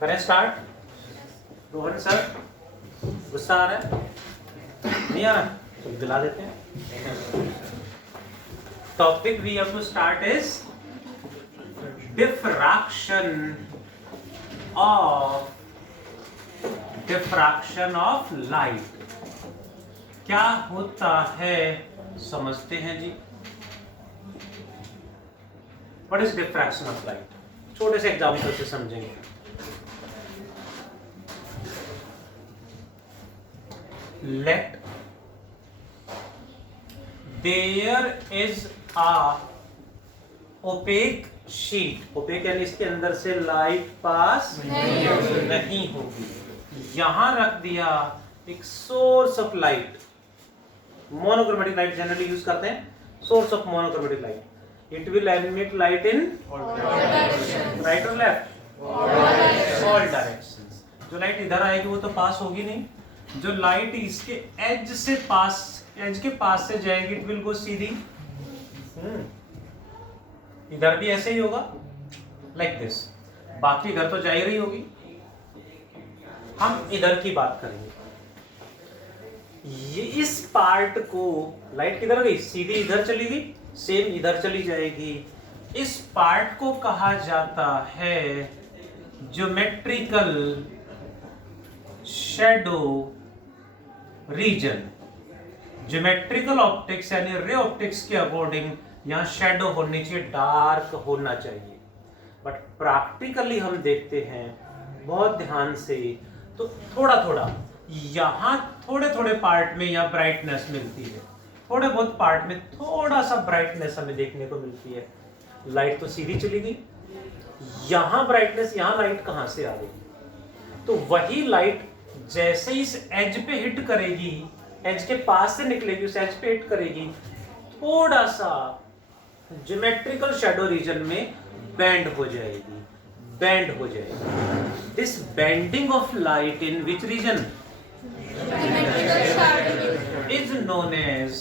करें start. Rohan sir, गुस्सा आ रहा है? नहीं आ रहा? तो दिला देते हैं। Topic we have to start is diffraction of light. क्या होता है समझते हैं जी? What is diffraction of light? छोटे से एग्जांपल से समझेंगे। Let there is a opaque शीट। ओपेक यानी इसके अंदर से लाइट पास नहीं होगी। यहां रख दिया एक source of light. Monochromatic light generally use करते हैं। Source of monochromatic light, it will emit light in right और लेफ्ट, ऑल डायरेक्शंस। जो लाइट इधर आएगी वो तो पास होगी नहीं। जो लाइट इसके एज से पास, एज के पास से जाएगी, इट विल गो सीधी। इधर भी ऐसे ही होगा, लाइक दिस। बाकी इधर तो जा ही रही होगी। हम इधर की बात करेंगे। ये इस पार्ट को लाइट किधर गई? सीधी इधर चली गई, सेम इधर चली जाएगी। इस पार्ट को कहा जाता है geometrical shadow reason. Geometrical optics यानी रे ऑप्टिक्स के अकॉर्डिंग यहां शैडो होनी चाहिए, डार्क होना चाहिए। बट प्रैक्टिकली हम देखते हैं बहुत ध्यान से, तो थोड़ा थोड़ा यहां थोड़े थोड़े पार्ट में यहां ब्राइटनेस मिलती है, थोड़े बहुत पार्ट में थोड़ा सा ब्राइटनेस हमें देखने को मिलती है। लाइट तो सीधी चली गई, यहां ब्राइटनेस, यहां लाइट कहां से आ गई? तो वही लाइट जैसे इस एज पे हिट करेगी, एज के पास से निकलेगी, उस एज पे हिट करेगी, थोड़ा सा ज्योमेट्रिकल शैडो रीजन में बेंड हो जाएगी, बेंड हो जाएगी। This bending of light in which region is known as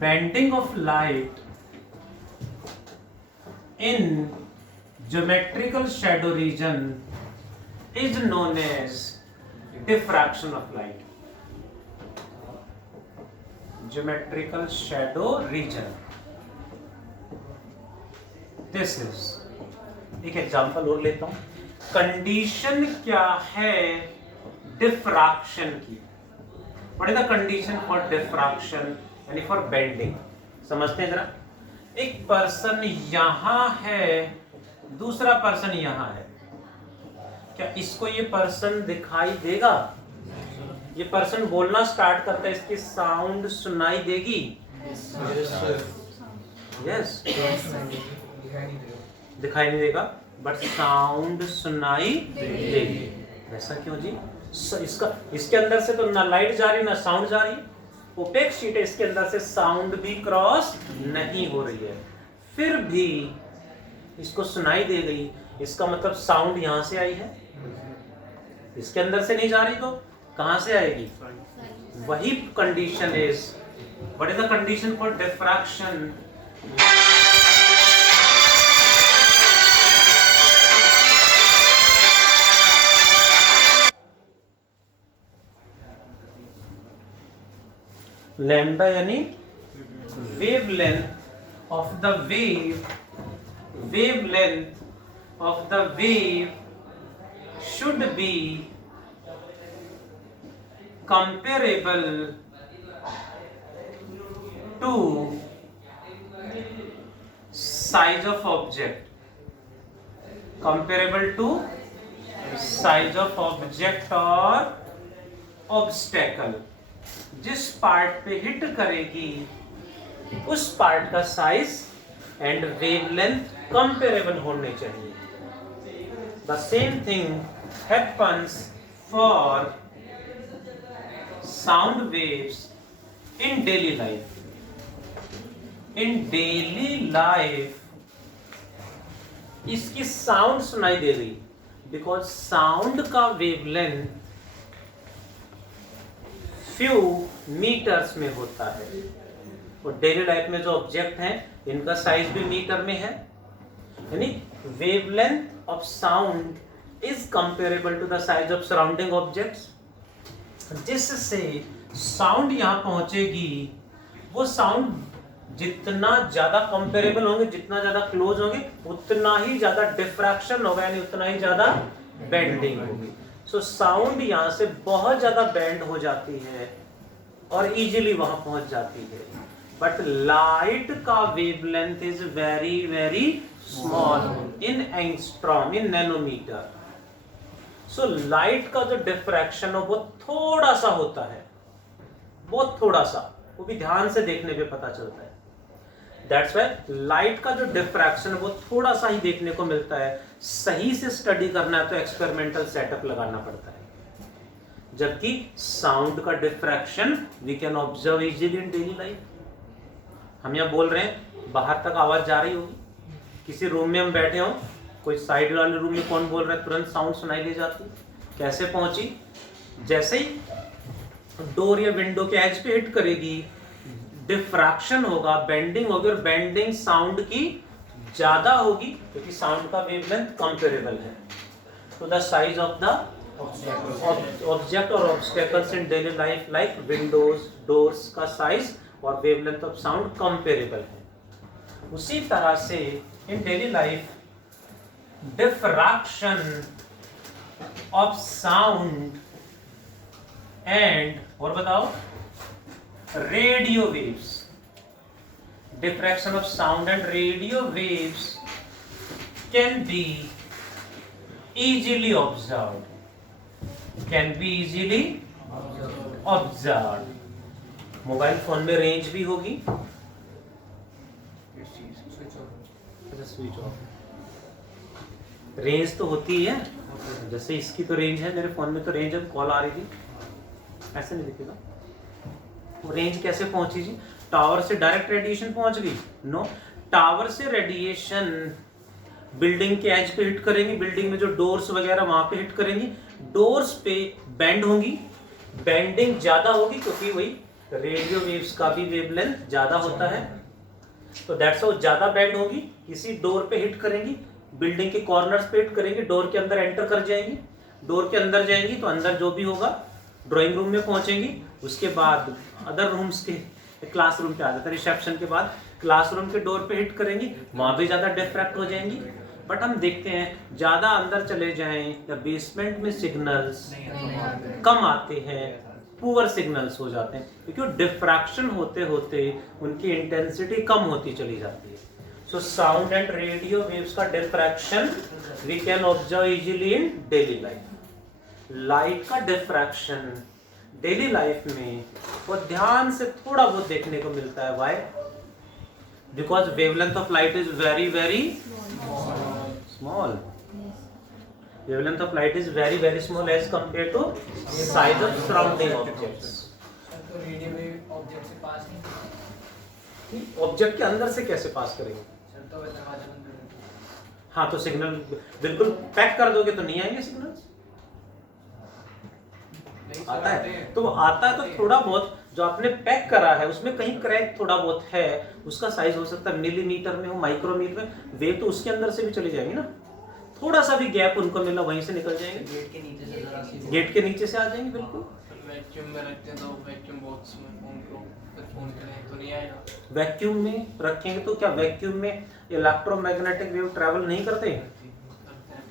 bending of light in geometrical shadow region is known as diffraction of light. Geometrical shadow region, this is। एक example और लेता हूं। Condition क्या है diffraction की? What is the condition for diffraction यानी for bending? समझते हैं जरा। एक पर्सन यहां है, दूसरा पर्सन यहां है। क्या इसको ये पर्सन दिखाई देगा? ये पर्सन बोलना स्टार्ट करता है, इसकी साउंड सुनाई देगी? यस, दिखाई नहीं देगा बट साउंड सुनाई देगी। ऐसा क्यों जी? इसके अंदर से तो ना लाइट जा रही ना साउंड जा रही। ओपेक शीट है, इसके अंदर से साउंड भी क्रॉस नहीं हो रही है, फिर भी इसको सुनाई दे गई। इसका मतलब साउंड यहां से आई है, इसके अंदर से नहीं जा रही तो कहां से आएगी? वही condition is, what is the condition for diffraction? Lambda यानी wavelength of the wave, wavelength of the wave should be comparable to size of object, comparable to size of object or obstacle। जिस part पे hit करेगी उस part का size and wavelength comparable होने चाहिए। The same thing happens for sound waves in daily life. In daily life इसकी sound सुनाई दे रही, बिकॉज साउंड का वेवलेंथ फ्यू मीटर्स में होता है। और डेली लाइफ में जो ऑब्जेक्ट हैं इनका साइज भी मीटर में है, यानी wavelength of sound is comparable to the size of surrounding objects, जिससे साउंड यहाँ पहुंचेगी, वो साउंड जितना ज्यादा कंपेरेबल होंगे, जितना ज्यादा क्लोज होंगे, उतना ही ज्यादा डिफ्रैक्शन होगा, यानी उतना ही ज्यादा बेंडिंग होगी। सो साउंड यहाँ से बहुत ज्यादा बेंड हो जाती है और इजीली वहां पहुंच जाती है, बट लाइट का wavelength is very very small in angstrom, in nanometre. So light का जो डिफ्रैक्शन हो वो थोड़ा सा होता है, बहुत थोड़ा सा, वो भी ध्यान से देखने पे पता चलता है। दैट्स व्हाई लाइट का जो डिफ्रैक्शन है वो थोड़ा सा ही देखने को मिलता है। सही से स्टडी करना है तो एक्सपेरिमेंटल सेटअप लगाना पड़ता है, जबकि साउंड का diffraction we can observe easily in daily life. हम यहाँ बोल रहे हैं, बाहर तक आवाज जा रही होगी, किसी रूम में हम बैठे हों, कोई साइड वाले रूम में कौन बोल रहा है, तुरंत साउंड सुनाई दे जाती। कैसे पहुंची? जैसे ही डोर या विंडो के एज पे हिट करेगी, डिफ्रैक्शन होगा, बेंडिंग होगी, और बेंडिंग साउंड की ज्यादा होगी क्योंकि साउंड का वेवलेंथ कंपेरेबल है to the size of the object और obstacles in daily life, like windows, doors का साइज और वेवलेंथ ऑफ साउंड कंपेरेबल है। उसी तरह से in daily life diffraction of sound and, और बताओ, radio waves, diffraction of sound and radio waves can be easily observed, can be easily observed। Mobile phone में range भी होगी, स्विच ऑफ, रेंज तो होती है, जैसे इसकी तो रेंज है, मेरे फोन में तो रेंज है, कॉल आ रही थी, ऐसे नहीं दिखेगा। वो रेंज कैसे पहुंची जी? टावर से डायरेक्ट रेडिएशन पहुंच गई? नो, टावर से रेडिएशन बिल्डिंग के एज पे हिट करेंगी, बिल्डिंग में जो डोर्स वगैरह वहां पे हिट करेंगी, डोर्स पे बेंड होंगी, बेंडिंग ज्यादा होगी क्योंकि वही रेडियो वेव्स का भी वेवलेंथ ज्यादा होता है, तो दैट्स हाउ ज्यादा बेंड होगी, किसी डोर पे हिट करेंगी, बिल्डिंग के कॉर्नर्स पे हिट करेंगी, डोर के अंदर एंटर कर जाएंगी, डोर के अंदर जाएंगी तो अंदर जो भी होगा ड्राइंग रूम में पहुंचेंगी, उसके बाद अदर रूम्स के क्लासरूम पे आ जाता है, रिसेप्शन के बाद क्लासरूम के डोर पे हिट करेंगी, वहां भी ज्यादा डिफ्रैक्ट हो जाएंगी। बट हम देखते हैं ज्यादा अंदर चले जाएं या बेसमेंट में सिग्नल्स कम आते हैं, पुअर सिग्नल्स हो जाते हैं, क्योंकि डिफ्रैक्शन होते होते उनकी इंटेंसिटी कम होती चली जाती है। So sound and radio waves का diffraction we can observe easily in daily life. Light का diffraction daily life में वो ध्यान से थोड़ा बहुत देखने को मिलता है। Why? Because wavelength of light is very very small. Wavelength of light is very very small as compared to size of surrounding objects. तो रेडियो वेव ऑब्जेक्ट से पास नहीं, ऑब्जेक्ट के अंदर से कैसे पास करेंगे? तो दरवाजा बंद कर देते। हाँ, तो सिग्नल बिल्कुल पैक कर दोगे तो नहीं आएंगे सिग्नल्स। आता है तो आता है, तो थोड़ा बहुत जो आपने पैक करा है उसमें कहीं क्रैक थोड़ा बहुत है, उसका साइज हो सकता है मिलीमीटर में हो, माइक्रोमीटर में, वेव तो उसके अंदर से भी चली जाएंगी ना, थोड़ा सा भी गैप उनको मिला वहीं से निकल जाएंगे, गेट के नीचे से जरा सी, गेट के नीचे से आ जाएंगे बिल्कुल। वैक्यूम में रखते हैं तो वैक्यूम बॉक्स में फोन को फोन करें तो नहीं आएगा। वैक्यूम में रखेंगे तो क्या वैक्यूम में इलेक्ट्रोमैग्नेटिक वेव ट्रैवल नहीं करते?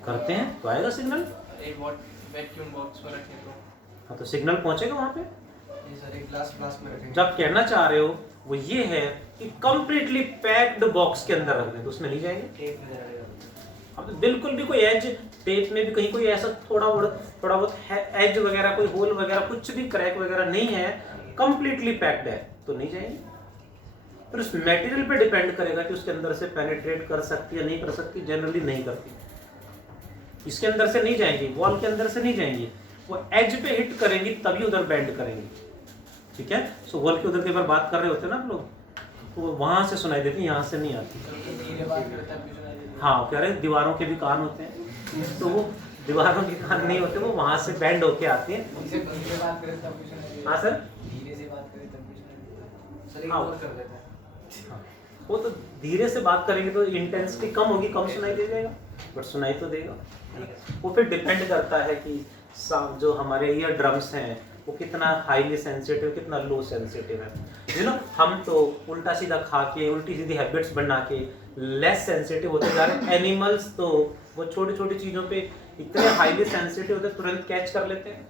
करते हैं तो आएगा सिग्नल। एक वैक्यूम बॉक्स में रखें तो हाँ, तो सिग्नल पहुंचेगा वहां पे। ये सर एक ग्लास में रखेंगे। जब कहना चाह रहे हो वो ये है कि कंप्लीटली पैक्ड बॉक्स के अंदर रख दें तो उसमें नहीं जाएंगे। टेप में जरा अब तो बिल्कुल भी कोई एज, टेप में भी कहीं कोई ऐसा थोड़ा बहुत एज वगैरह, कोई होल वगैरह, कुछ भी क्रैक वगैरह नहीं है, कंप्लीटली पैक्ड है तो नहीं जाएंगे। फिर उस मटेरियल पे डिपेंड करेगा कि उसके अंदर से पेनिट्रेट कर सकती है नहीं कर सकती, जनरली नहीं करती। इसके अंदर से नहीं जाएंगी, वॉल के अंदर से नहीं जाएंगी, वो एज पे हिट करेंगी तभी उधर बेंड करेंगी। ठीक है, सो वॉल के उधर कई बार बात कर रहे होते हैं ना आप लोग, तो वहां से सुनाई देती, यहाँ से नहीं आती। धीरे बात करता है। हाँ, कह रहे दीवारों के भी कान होते हैं, तो वो दीवारों के कान नहीं होते, वो वहां से बेंड होके आती हैं। धीरे बात करें तब कुछ नहीं। हाँ सर, धीरे से बात करें तब कुछ नहीं। सर हाँ। इग्नोर कर देता है। वो तो धीरे से बात करेंगे तो इंटेंसिटी कम होगी, कम सुनाई दे जाएगा। बट सुनाई तो देगा, है ना? वो फिर डिपेंड करता है कि जो हमारे ईयर ड्रम्स हैं वो कितना हाईली सेंसिटिव, कितना लो सेंसिटिव है। यू नो, हम तो उल्टा सीधा खा के, उल्टी सीधी हैबिट्स बना के लेस सेंसिटिव होते जा रहे हैं। एनिमल्स तो वो छोटी छोटी चीज़ों पे इतने हाईली सेंसिटिव होते हैं, तुरंत कैच कर लेते हैं।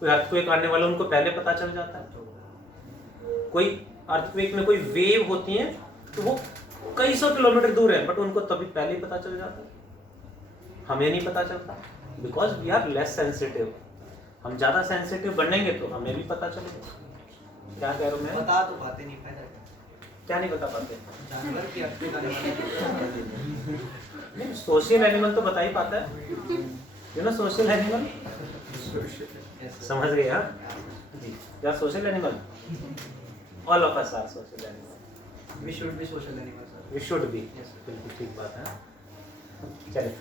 कोई अर्थक्वेक आने वाला उनको पहले पता चल जाता है। कोई अर्थक्वेक में कोई वेव होती है तो वो कई सौ किलोमीटर दूर है, बट उनको तभी पहले ही पता चल जाता है, हमें नहीं पता चलता, because we are less sensitive. हम ज्यादा सेंसिटिव बनेंगे तो हमें भी पता चलेगा। क्या कह रहा हूँ मैं? बता तो पाते नहीं, फायदा क्या नहीं बता पाते? जानवर की अपने गाने वाले नहीं, सोशल एनिमल तो बता ही पाता है, यू नो, सोशल एनिमल। समझ गए? हाँ जी, यार social animal, all of us are social animal. We should be social animal sir. We should be, बिल्कुल ठीक बात है। चलिए,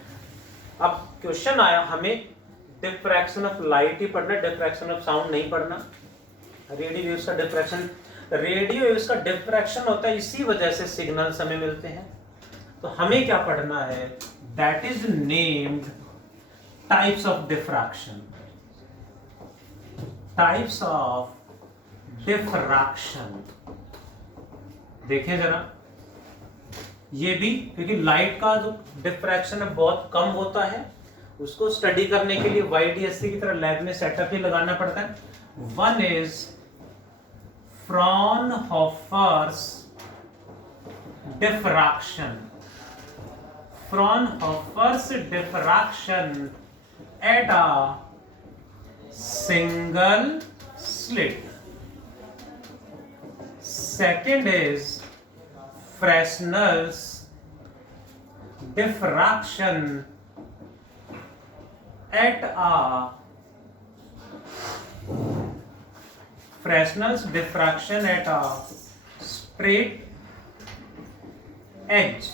अब क्वेश्चन आया, हमें डिफ्रैक्शन ऑफ लाइट ही पढ़ना, डिफ्रैक्शन ऑफ साउंड नहीं पढ़ना। रेडियो वेव्स का डिफ्रैक्शन, रेडियो वेव्स का डिफ्रैक्शन होता है, इसी वजह से सिग्नल्स हमें मिलते हैं। तो हमें क्या पढ़ना है? That is named types of diffraction. Types of diffraction, देखें जरा, ये भी, क्योंकि लाइट का जो डिफ्रैक्शन है बहुत कम होता है, उसको स्टडी करने के लिए YDSC की तरह लैब में सेटअप ही लगाना पड़ता है। One is Fraunhofer's diffraction. Fraunhofer's diffraction at a single slit. Second is Fresnel's diffraction at a straight edge,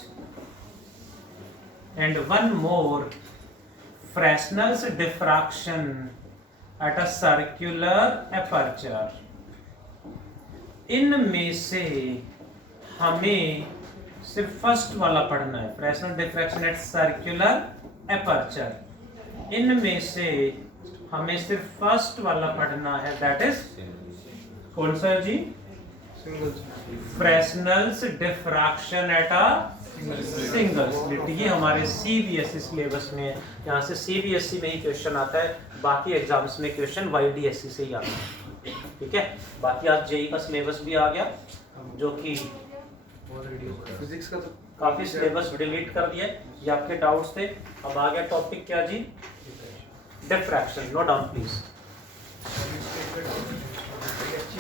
and one more, Fresnel's diffraction at a circular aperture. इनमें से हमें सिर्फ फर्स्ट वाला पढ़ना है, Fresnel diffraction at circular aperture. इनमें से हमें सिर्फ फर्स्ट वाला पढ़ना है, दैट इज कौन सा जी? Fresnel's diffraction at a single slit. ये हमारे CBSE सिलेबस में, यहाँ से CBSE में ही क्वेश्चन आता है, बाकी एग्जाम्स में क्वेश्चन YDSC से ही आता है। ठीक है, बाकी आज JEE का सिलेबस भी आ गया, जो कि फिजिक्स का तो काफी सिलेबस डिलीट कर दिया। ये आपके डाउट्स थे। अब आ गया टॉपिक क्या जी? डिफ्रैक्शन। Note down please. अच्छी